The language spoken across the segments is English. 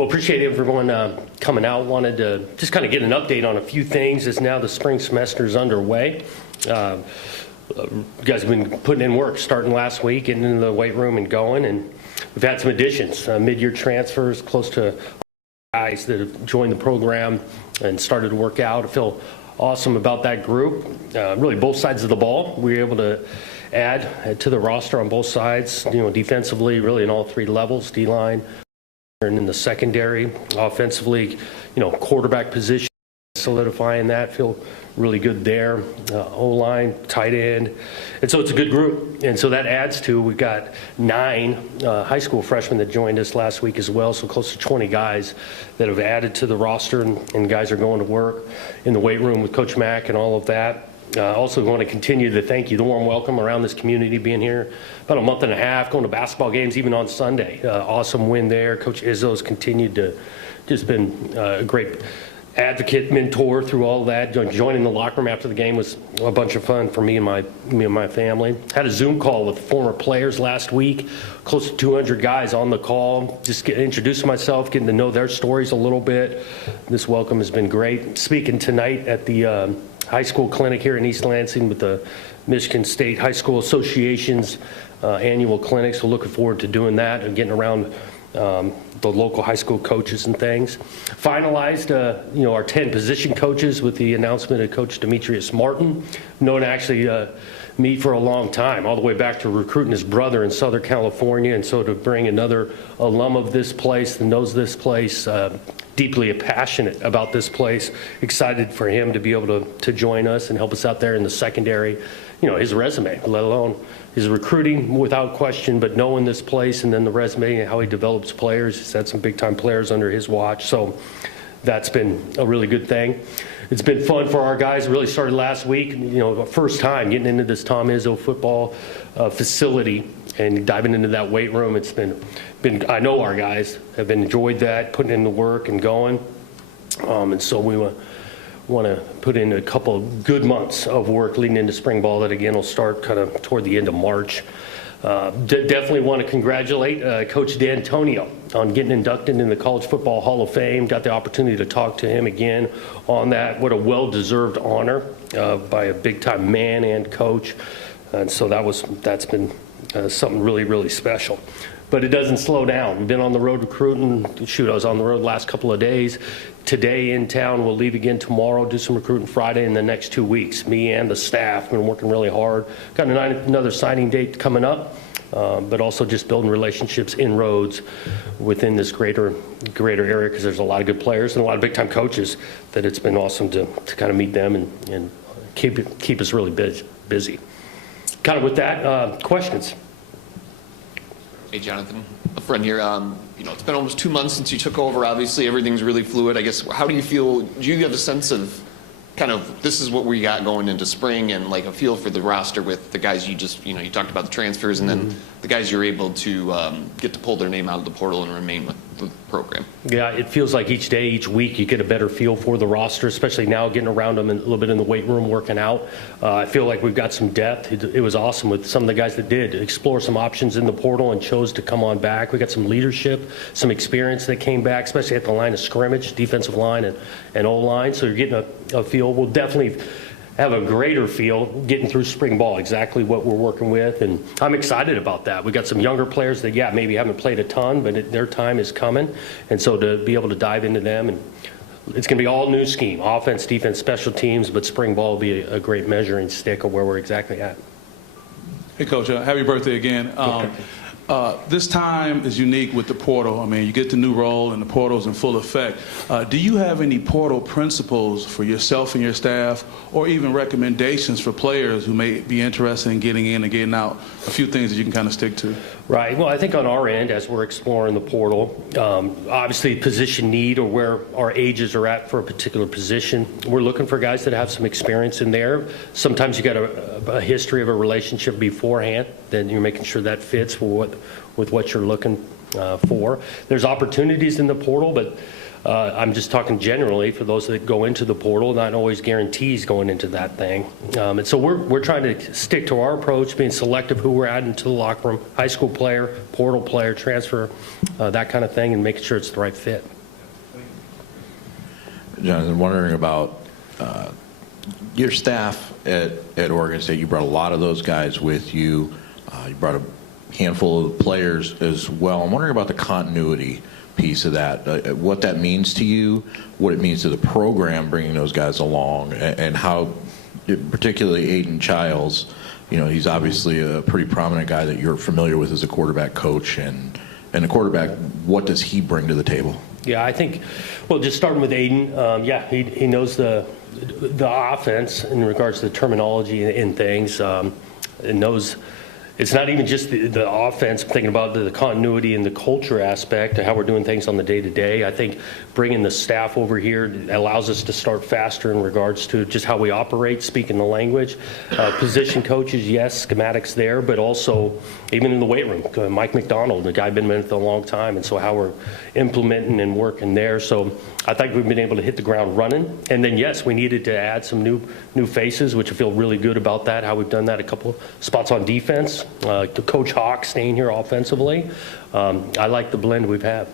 Well, appreciate everyone coming out. Wanted to just kind of get an update on a few things as now the spring semester is underway. You guys have been putting in work starting last week, getting into the weight room and going, and we've had some additions, mid-year transfers, close to guys that have joined the program and started to work out. I feel awesome about that group. Really both sides of the ball. We were able to add to the roster on both sides, defensively, really in all three levels, D-line, and in the secondary, offensively, quarterback position, solidifying that, feel really good there. O-line, tight end. And so it's a good group. And so that adds to, we've got 9 high school freshmen that joined us last week as well, so close to 20 guys that have added to the roster, and guys are going to work in the weight room with Coach Mack and all of that. Also want to continue to thank you, the warm welcome around this community, being here about a month and a half, going to basketball games even on Sunday. Awesome win there. Coach Izzo's continued to just been a great advocate, mentor through all that. Joining the locker room after the game was a bunch of fun for me and my family. Had a Zoom call with former players last week, close to 200 guys on the call, just introducing myself, getting to know their stories a little bit. This welcome has been great. Speaking tonight at the high school clinic here in East Lansing with the Michigan State High School Association's annual clinic, so looking forward to doing that and getting around the local high school coaches and things. Finalized, our 10 position coaches with the announcement of Coach Demetrius Martin, known actually me for a long time, all the way back to recruiting his brother in Southern California, and so to bring another alum of this place that knows this place, deeply passionate about this place, excited for him to be able to join us and help us out there in the secondary. His resume, let alone his recruiting without question, but knowing this place and then the resume and how he develops players. He's had some big-time players under his watch, so that's been a really good thing. It's been fun for our guys. It really started last week, first time getting into this Tom Izzo football facility and diving into that weight room. It's been I know our guys have enjoyed that, putting in the work and going, and so we want to put in a couple of good months of work leading into spring ball that again will start kind of toward the end of March. Definitely want to congratulate Coach D'Antonio on getting inducted in the College Football Hall of Fame. Got the opportunity to talk to him again on that. What a well-deserved honor by a big-time man and coach. And so that's been something really, really special. But it doesn't slow down. We've been on the road recruiting. Shoot, I was on the road the last couple of days. Today in town, we'll leave again tomorrow, do some recruiting Friday in the next 2 weeks. Me and the staff have been working really hard. Got another signing date coming up, but also just building relationships, inroads within this greater area, because there's a lot of good players and a lot of big-time coaches that it's been awesome to kind of meet them and keep us really busy. Kind of with that, questions? Hey, Jonathan, a friend here. It's been almost 2 months since you took over. Obviously, everything's really fluid. I guess, how do you feel? Do you have a sense of kind of this is what we got going into spring, and like a feel for the roster with the guys you just, you talked about the transfers, and then the guys you're able to get to pull their name out of the portal and remain with the program? Yeah, it feels like each day, each week, you get a better feel for the roster, especially now getting around them a little bit in the weight room, working out. I feel like we've got some depth. It was awesome with some of the guys that did explore some options in the portal and chose to come on back. We got some leadership, some experience that came back, especially at the line of scrimmage, defensive line and O-line. So you're getting a feel. We'll definitely have a greater feel getting through spring ball, exactly what we're working with, and I'm excited about that. We got some younger players that, maybe haven't played a ton, but their time is coming, and so to be able to dive into them, and it's going to be all new scheme, offense, defense, special teams, but spring ball will be a great measuring stick of where we're exactly at. Hey, Coach, happy birthday again. This time is unique with the portal. I mean, you get the new role and the portal's in full effect. Do you have any portal principles for yourself and your staff, or even recommendations for players who may be interested in getting in and getting out? A few things that you can kind of stick to. Right. Well, I think on our end, as we're exploring the portal, obviously position need or where our ages are at for a particular position. We're looking for guys that have some experience in there. Sometimes you got a history of a relationship beforehand, then you're making sure that fits with what you're looking for. There's opportunities in the portal, but I'm just talking generally for those that go into the portal, not always guarantees going into that thing. And so we're trying to stick to our approach, being selective who we're adding to the locker room, high school player, portal player, transfer, that kind of thing, and making sure it's the right fit. Jonathan, wondering about your staff at Oregon State. You brought a lot of those guys with you. You brought a handful of players as well. I'm wondering about the continuity piece of that, what that means to you, what it means to the program bringing those guys along, and how, particularly Aiden Childs, he's obviously a pretty prominent guy that you're familiar with as a quarterback coach, and a quarterback, what does he bring to the table? Yeah, I think, well, just starting with Aiden, he knows the offense in regards to the terminology and things, and knows it's not even just the offense, thinking about the continuity and the culture aspect of how we're doing things on the day-to-day. I think bringing the staff over here allows us to start faster in regards to just how we operate, speaking the language. Position coaches, yes, schematics there, but also even in the weight room. Mike McDonald, the guy been in it for a long time, and so how we're implementing and working there. So I think we've been able to hit the ground running. And then, yes, we needed to add some new faces, which I feel really good about that, how we've done that a couple spots on defense. Coach Hawk staying here offensively. I like the blend we've had.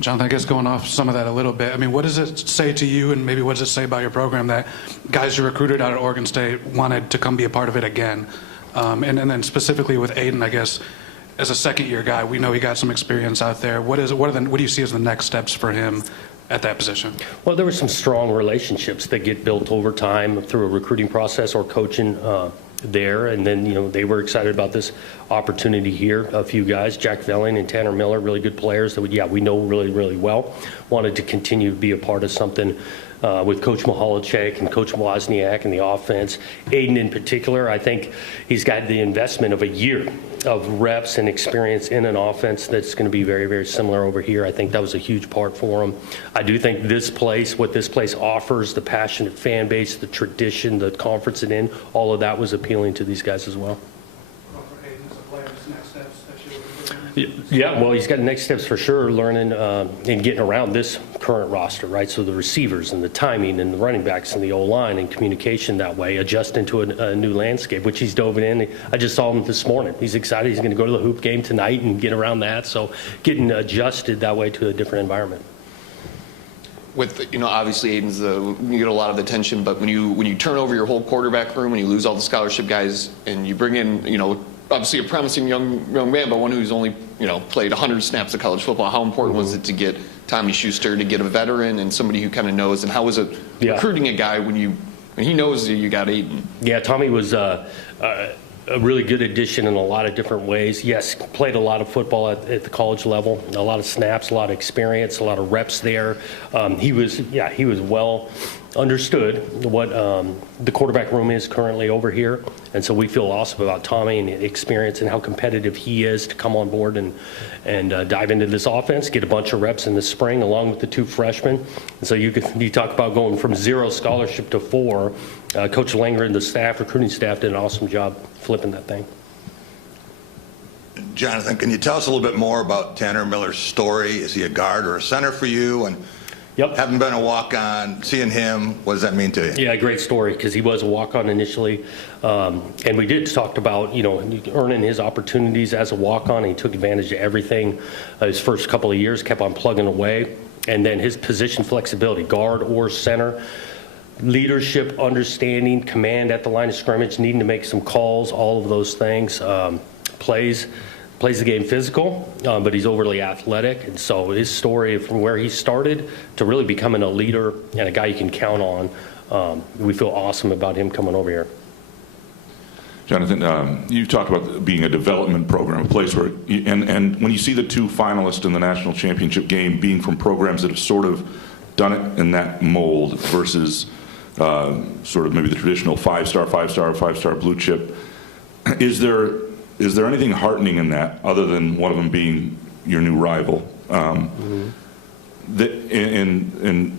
Jonathan, I guess going off some of that a little bit, I mean, what does it say to you, and maybe what does it say about your program that guys you recruited out of Oregon State wanted to come be a part of it again? And then specifically with Aiden, I guess, as a second-year guy, we know he got some experience out there. What do you see as the next steps for him at that position? Well, there were some strong relationships that get built over time through a recruiting process or coaching there, and then they were excited about this opportunity here. A few guys, Jack Velling and Tanner Miller, really good players that we know really, really well. Wanted to continue to be a part of something with Coach Mihalacek and Coach Wozniak and the offense. Aiden in particular, I think he's got the investment of a year of reps and experience in an offense that's going to be very, very similar over here. I think that was a huge part for him. I do think what this place offers, the passionate fan base, the tradition, the conference it in, all of that was appealing to these guys as well. Yeah, well, he's got next steps for sure, learning and getting around this current roster, right? So the receivers and the timing and the running backs and the O-line and communication that way, adjusting to a new landscape, which he's dove in. I just saw him this morning. He's excited. He's going to go to the hoop game tonight and get around that. So getting adjusted that way to a different environment. With obviously Aiden's you get a lot of attention, but when you turn over your whole quarterback room and you lose all the scholarship guys and you bring in obviously a promising young man, but one who's only played 100 snaps of college football, how important was it to get Tommy Schuster, to get a veteran and somebody who kind of knows, and how was it recruiting a guy when he knows that you got Aiden? Yeah, Tommy was a really good addition in a lot of different ways. Yes, played a lot of football at the college level, a lot of snaps, a lot of experience, a lot of reps there. He was well understood what the quarterback room is currently over here, and so we feel awesome about Tommy and experience and how competitive he is to come on board and dive into this offense, get a bunch of reps in the spring along with the two freshmen. And so you talk about going from 0 scholarship to 4. Coach Langer and the recruiting staff did an awesome job flipping that thing. Jonathan, can you tell us a little bit more about Tanner Miller's story? Is he a guard or a center for you? And Yep. having been a walk-on, seeing him, what does that mean to you? Yeah, great story, because he was a walk-on initially. And we did talk about, earning his opportunities as a walk-on. He took advantage of everything. His first couple of years kept on plugging away. And then his position flexibility, guard or center, leadership, understanding, command at the line of scrimmage, needing to make some calls, all of those things. Plays the game physical, but he's overly athletic. And so his story from where he started to really becoming a leader and a guy you can count on, we feel awesome about him coming over here. Jonathan, you talked about being a development program, a place where, and when you see the 2 finalists in the national championship game being from programs that have sort of done it in that mold versus sort of maybe the traditional 5-star blue chip, is there anything heartening in that, other than one of them being your new rival? In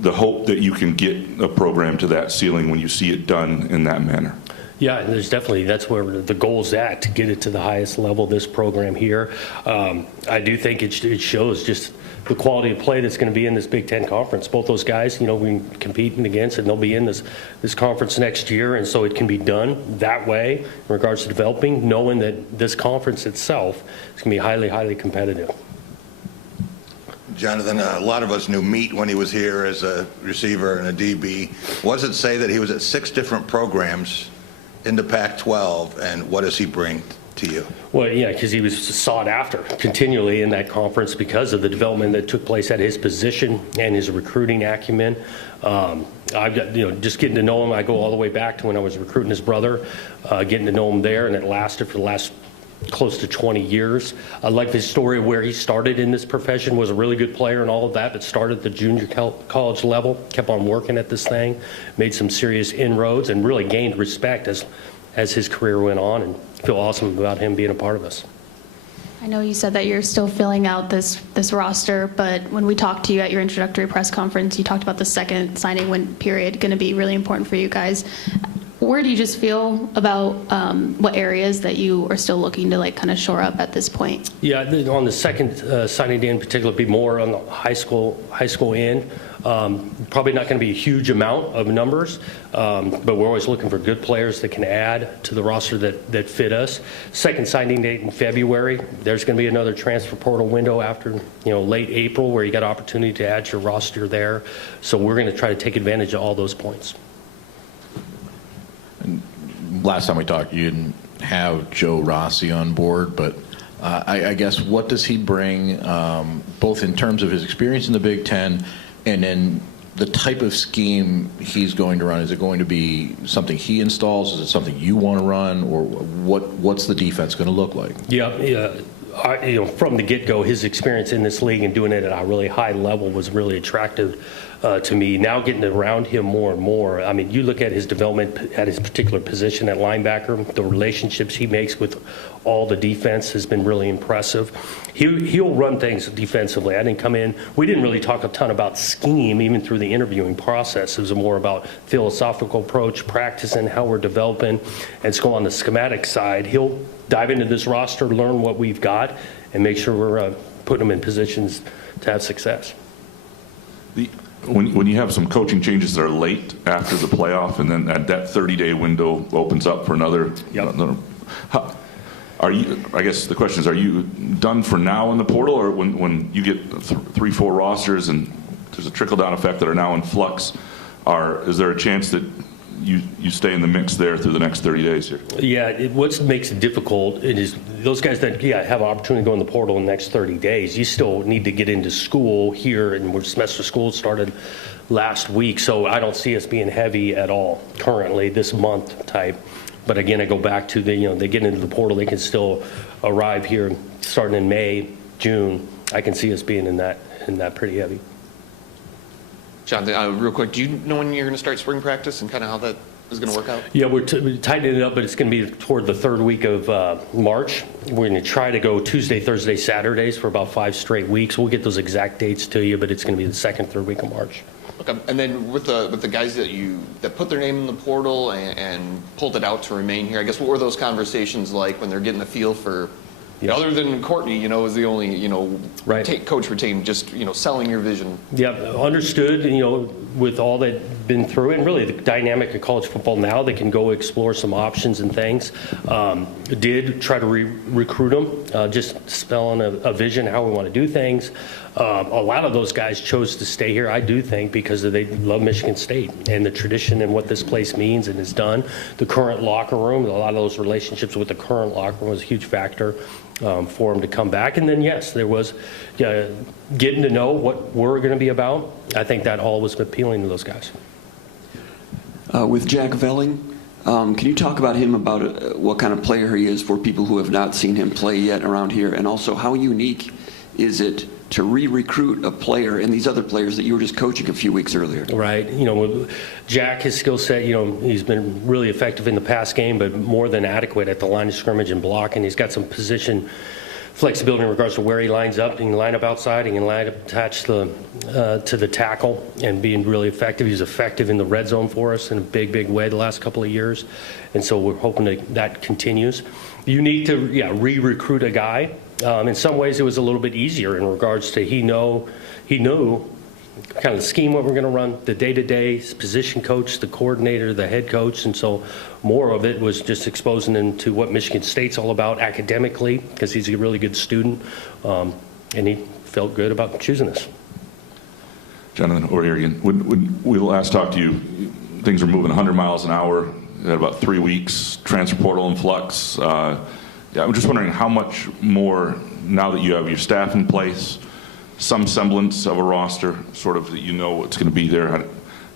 the hope that you can get a program to that ceiling when you see it done in that manner? Yeah, there's definitely, that's where the goal's at, to get it to the highest level, this program here. I do think it shows just the quality of play that's going to be in this Big Ten conference. Both those guys, we're competing against, and they'll be in this conference next year, and so it can be done that way in regards to developing, knowing that this conference itself is going to be highly, highly competitive. Jonathan, a lot of us knew Meat when he was here as a receiver and a DB. What does it say that he was at 6 different programs in the Pac-12, and what does he bring to you? Well, yeah, because he was sought after continually in that conference because of the development that took place at his position and his recruiting acumen. I've got, just getting to know him. I go all the way back to when I was recruiting his brother, getting to know him there, and it lasted for the last close to 20 years. I like his story where he started in this profession, was a really good player and all of that, but started at the junior college level, kept on working at this thing, made some serious inroads, and really gained respect as his career went on, and feel awesome about him being a part of us. I know you said that you're still filling out this roster, but when we talked to you at your introductory press conference, you talked about the second signing win period going to be really important for you guys. Where do you just feel about what areas that you are still looking to kind of shore up at this point? Yeah, on the second signing day in particular, be more on the high school end. Probably not going to be a huge amount of numbers, but we're always looking for good players that can add to the roster that fit us. Second signing date in February. There's going to be another transfer portal window after late April where you got opportunity to add your roster there. So we're going to try to take advantage of all those points. Last time we talked, you didn't have Joe Rossi on board, but I guess what does he bring, both in terms of his experience in the Big Ten and then the type of scheme he's going to run? Is it going to be something he installs? Is it something you want to run? Or what's the defense going to look like? Yeah. From the get-go, his experience in this league and doing it at a really high level was really attractive to me. Now getting around him more and more, I mean, you look at his development at his particular position at linebacker, the relationships he makes with all the defense has been really impressive. He'll run things defensively. I didn't come in, we didn't really talk a ton about scheme even through the interviewing process. It was more about philosophical approach, practicing how we're developing, and so on the schematic side, he'll dive into this roster, learn what we've got, and make sure we're putting them in positions to have success. When you have some coaching changes that are late after the playoff, and then that 30-day window opens up for another, I guess the question is, are you done for now in the portal, or when you get 3-4 rosters and there's a trickle-down effect that are now in flux, is there a chance that you stay in the mix there through the next 30 days here? Yeah, what makes it difficult is those guys that have an opportunity to go in the portal in the next 30 days, you still need to get into school here, and semester school started last week, so I don't see us being heavy at all currently this month type. But again, I go back to they get into the portal, they can still arrive here starting in May, June. I can see us being in that pretty heavy. Jonathan, real quick, do you know when you're going to start spring practice and kind of how that is going to work out? Yeah, we're tightening it up, but it's going to be toward the third week of March. We're going to try to go Tuesday, Thursday, Saturdays for about 5 straight weeks. We'll get those exact dates to you, but it's going to be the second, third week of March. Okay. And then with the guys that put their name in the portal and pulled it out to remain here, I guess what were those conversations like when they're getting a feel for? Yeah. Other than Courtney, is the only, right. Coach retained, just, selling your vision. Yeah, understood, with all that been through, and really the dynamic of college football now, they can go explore some options and things. Did try to recruit them, just spelling a vision, how we want to do things. A lot of those guys chose to stay here, I do think, because they love Michigan State and the tradition and what this place means and has done. The current locker room, a lot of those relationships with the current locker room was a huge factor for them to come back. And then, yes, there was getting to know what we're going to be about. I think that all was appealing to those guys. With Jack Velling, can you talk about him, about what kind of player he is for people who have not seen him play yet around here, and also how unique is it to re-recruit a player and these other players that you were just coaching a few weeks earlier? Right. Jack, his skill set, he's been really effective in the pass game, but more than adequate at the line of scrimmage and blocking. He's got some position flexibility in regards to where he lines up. He can line up outside, he can line up attached to the tackle and being really effective. He's effective in the red zone for us in a big way the last couple of years. And so we're hoping that continues. You need to re-recruit a guy. In some ways it was a little bit easier in regards to he knew kind of the scheme what we're going to run, the day-to-day position coach, the coordinator, the head coach, and so more of it was just exposing him to what Michigan State's all about academically, because he's a really good student, and he felt good about choosing us. Jonathan, over here again. When we last talked to you, things were moving 100 miles an hour. You had about 3 weeks, transfer portal in flux. I'm just wondering how much more, now that you have your staff in place, some semblance of a roster, sort of that you know what's going to be there. I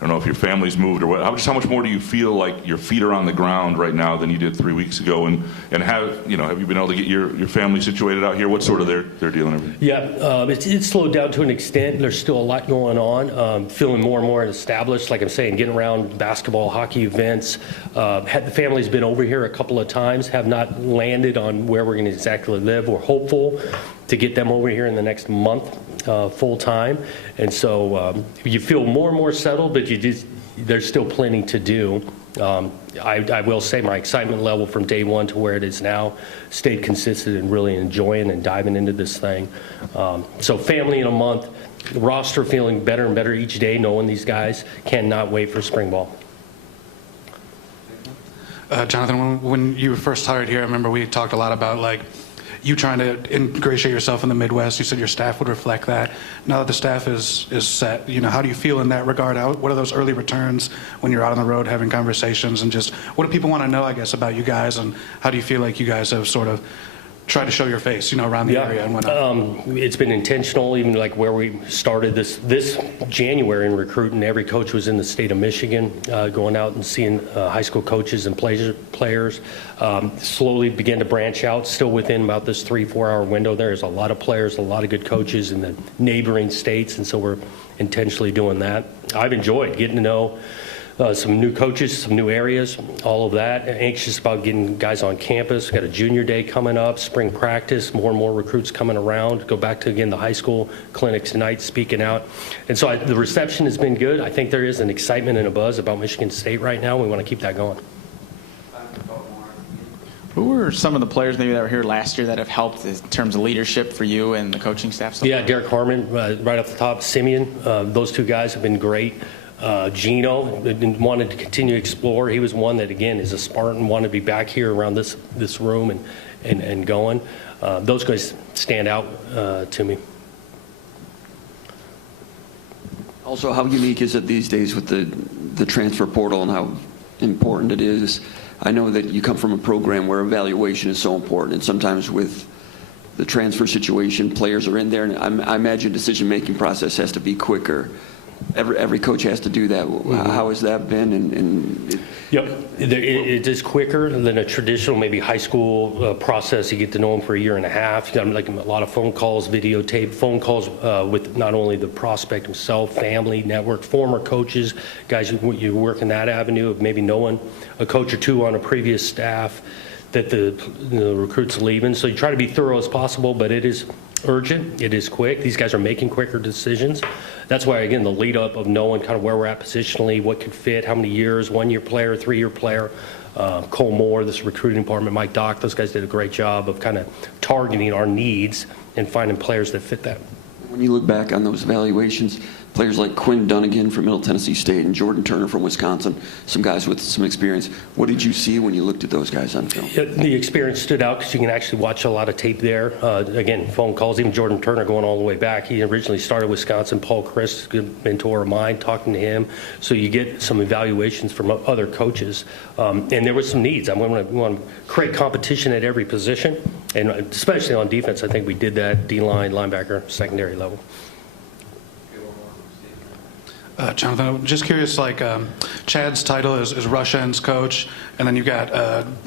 don't know if your family's moved or what. Just how much more do you feel like your feet are on the ground right now than you did 3 weeks ago? And have you been able to get your family situated out here? What's sort of their deal and everything? Yeah, it's slowed down to an extent. There's still a lot going on. Feeling more and more established, like I'm saying, getting around basketball, hockey events. The family's been over here a couple of times, have not landed on where we're going to exactly live. We're hopeful to get them over here in the next month. Full time, and so you feel more and more settled, but there's still plenty to do. I will say my excitement level from day one to where it is now stayed consistent and really enjoying and diving into this thing. So family in a month, the roster feeling better and better each day, knowing these guys cannot wait for spring ball. Jonathan, when you were first hired here, I remember we talked a lot about you trying to ingratiate yourself in the Midwest. You said your staff would reflect that. Now that the staff is set, how do you feel in that regard? What are those early returns when you're out on the road having conversations, and just what do people want to know, I guess, about you guys, and how do you feel like you guys have sort of tried to show your face, around the area and whatnot? It's been intentional, even like where we started this January in recruiting. Every coach was in the state of Michigan, going out and seeing high school coaches and players. Slowly began to branch out, still within about this 3-4 hour window. There's a lot of players, a lot of good coaches in the neighboring states, and so we're intentionally doing that. I've enjoyed getting to know some new coaches, some new areas, all of that. Anxious about getting guys on campus. Got a junior day coming up, spring practice, more and more recruits coming around. Go back to, again, the high school clinics tonight, speaking out. And so the reception has been good. I think there is an excitement and a buzz about Michigan State right now. We want to keep that going. Who were some of the players maybe that were here last year that have helped in terms of leadership for you and the coaching staff? Yeah, Derek Harmon, right off the top, Simeon. Those two guys have been great. Gino wanted to continue to explore. He was one that, again, is a Spartan, wanted to be back here around this room and going. Those guys stand out to me. Also, how unique is it these days with the transfer portal and how important it is? I know that you come from a program where evaluation is so important, and sometimes with the transfer situation, players are in there, and I imagine decision-making process has to be quicker. Every coach has to do that. How has that been? Yep, it is quicker than a traditional maybe high school process. You get to know them for a year and a half. You got like a lot of phone calls, videotape phone calls with not only the prospect himself, family, network, former coaches, guys you work in that avenue of maybe knowing a coach or two on a previous staff that the recruit's leaving. So you try to be thorough as possible, but it is urgent. It is quick. These guys are making quicker decisions. That's why, again, the lead up of knowing kind of where we're at positionally, what could fit, how many years, 1-year player, 3-year player. Cole Moore, this recruiting department, Mike Dock, those guys did a great job of kind of targeting our needs and finding players that fit that. When you look back on those evaluations, players like Quinn Dunnigan from Middle Tennessee State and Jordan Turner from Wisconsin, some guys with some experience, what did you see when you looked at those guys on film? The experience stood out because you can actually watch a lot of tape there. Again, phone calls, even Jordan Turner going all the way back. He originally started Wisconsin. Paul Chris, good mentor of mine, talking to him. So you get some evaluations from other coaches. And there was some needs. We want to create competition at every position, and especially on defense. I think we did that, D-line, linebacker, secondary level. Jonathan, I'm just curious, Chad's title is rush ends coach, and then you've got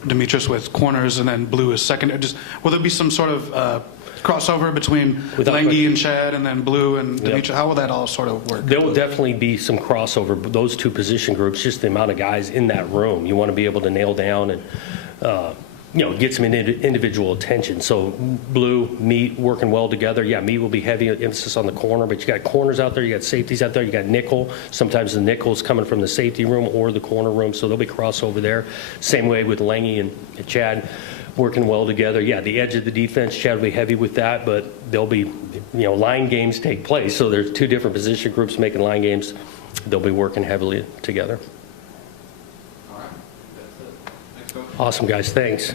Demetrius with corners, and then Blue is second. Will there be some sort of crossover between Lengy and Chad, and then Blue and Demetrius? Yep. How will that all sort of work? There will definitely be some crossover. Those two position groups, just the amount of guys in that room, you want to be able to nail down and get some individual attention. So Blue, Meat, working well together. Yeah, Meat will be heavy emphasis on the corner, but you got corners out there, you got safeties out there, you got nickel. Sometimes the nickel's coming from the safety room or the corner room, so there'll be crossover there. Same way with Langy and Chad working well together. Yeah, the edge of the defense, Chad will be heavy with that, but there'll be, line games take place. So there's two different position groups making line games. They'll be working heavily together. Awesome, guys. Thanks.